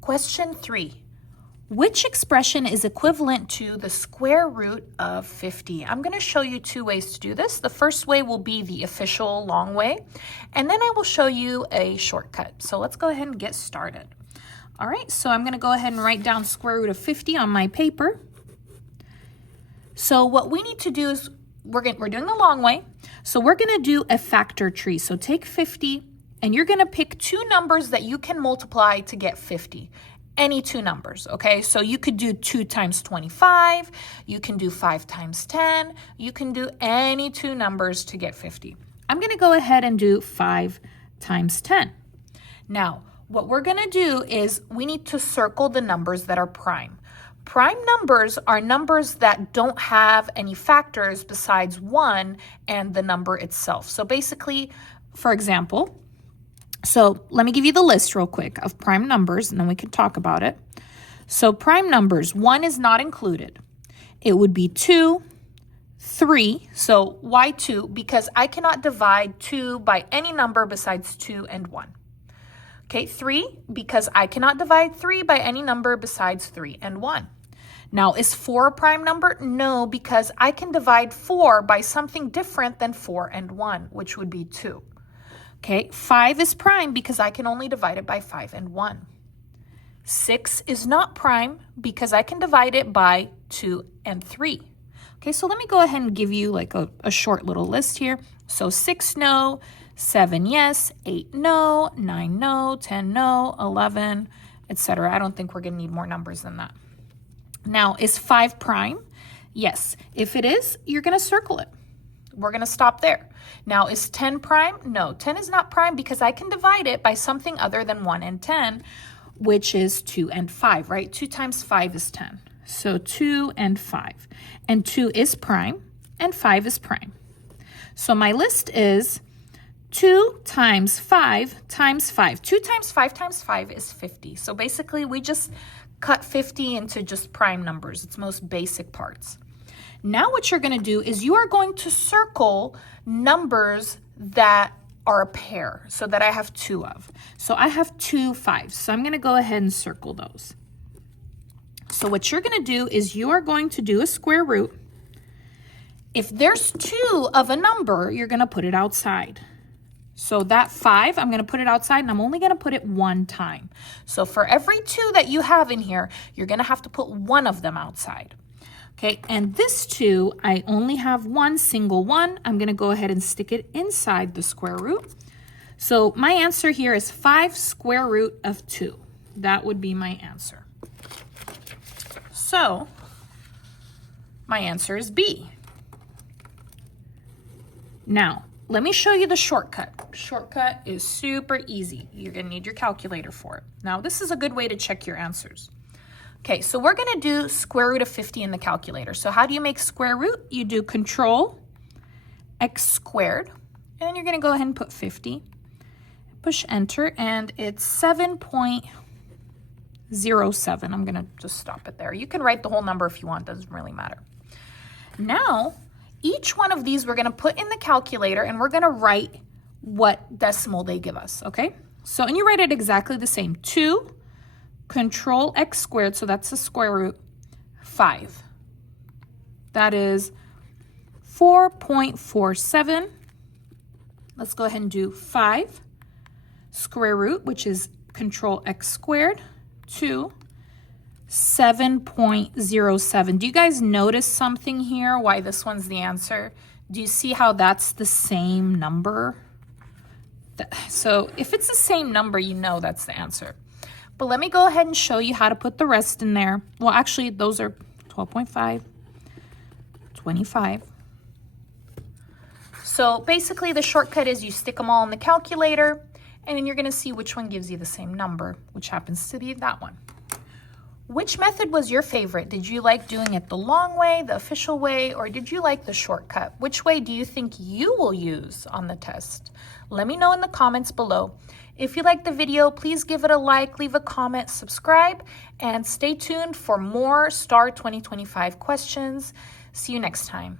Question 3. Which expression is equivalent to the square root of 50? I'm going to show you 2 ways to do this. The first way will be the official long way, and then I will show you a shortcut. So let's go ahead and get started. All right, so I'm going to go ahead and write down square root of 50 on my paper. So what we need to do is we're doing the long way. So we're going to do a factor tree. So take 50, and you're going to pick 2 numbers that you can multiply to get 50. Any 2 numbers, okay? So you could do 2 times 25, you can do 5 times 10, you can do any 2 numbers to get 50. I'm gonna go ahead and do 5 times 10. Now, what we're gonna do is we need to circle the numbers that are prime. Prime numbers are numbers that don't have any factors besides 1 and the number itself. So basically, for example, so let me give you the list real quick of prime numbers, and then we can talk about it. So prime numbers, 1 is not included. It would be 2, 3. So why 2? Because I cannot divide 2 by any number besides 2 and 1. Okay, 3, because I cannot divide 3 by any number besides 3 and 1. Now, is 4 a prime number? No, because I can divide 4 by something different than 4 and 1, which would be 2. Okay, 5 is prime because I can only divide it by 5 and 1. 6 is not prime because I can divide it by 2 and 3. Okay, so let me go ahead and give you like a short little list here. So 6 no, 7 yes, 8 no, 9 no, 10 no, 11, etc. I don't think we're going to need more numbers than that. Now, is 5 prime? Yes. If it is, you're going to circle it. We're going to stop there. Now, is 10 prime? No, 10 is not prime because I can divide it by something other than 1 and 10, which is 2 and 5, right? 2 times 5 is 10. So 2 and 5. And 2 is prime, and 5 is prime. So my list is 2 times 5 times 5. 2 times 5 times 5 is 50. So basically, we just cut 50 into just prime numbers, its most basic parts. Now what you're going to do is you are going to circle numbers that are a pair, so that I have 2 of. So I have 2 5s, so I'm going to go ahead and circle those. So what you're going to do is you are going to do a square root. If there's 2 of a number, you're going to put it outside. So that 5, I'm going to put it outside, and I'm only going to put it 1 time. So for every 2 that you have in here, you're going to have to put 1 of them outside. Okay, and this 2, I only have 1 single one. I'm going to go ahead and stick it inside the square root. So my answer here is 5 square root of 2. That would be my answer. So my answer is B. Now, let me show you the shortcut. Shortcut is super easy. You're going to need your calculator for it. Now, this is a good way to check your answers. Okay, so we're going to do square root of 50 in the calculator. So how do you make square root? You do control x squared, and then you're going to go ahead and put 50. Push enter, and it's 7.07. I'm going to just stop it there. You can write the whole number if you want. Doesn't really matter. Now, each one of these we're going to put in the calculator, and we're going to write what decimal they give us, okay? So, and you write it exactly the same. 2 control x squared, so that's the square root, 5. That is 4.47. Let's go ahead and do 5 square root, which is control x squared, 2, 7.07. Do you guys notice something here, why this one's the answer? Do you see how that's the same number? So if it's the same number, you know that's the answer. But let me go ahead and show you how to put the rest in there. Well, actually, those are 12.5, 25. So basically, the shortcut is you stick them all in the calculator, and then you're going to see which one gives you the same number, which happens to be that one. Which method was your favorite? Did you like doing it the long way, the official way, or did you like the shortcut? Which way do you think you will use on the test? Let me know in the comments below. If you liked the video, please give it a like, leave a comment, subscribe, and stay tuned for more STAAR 2025 questions. See you next time.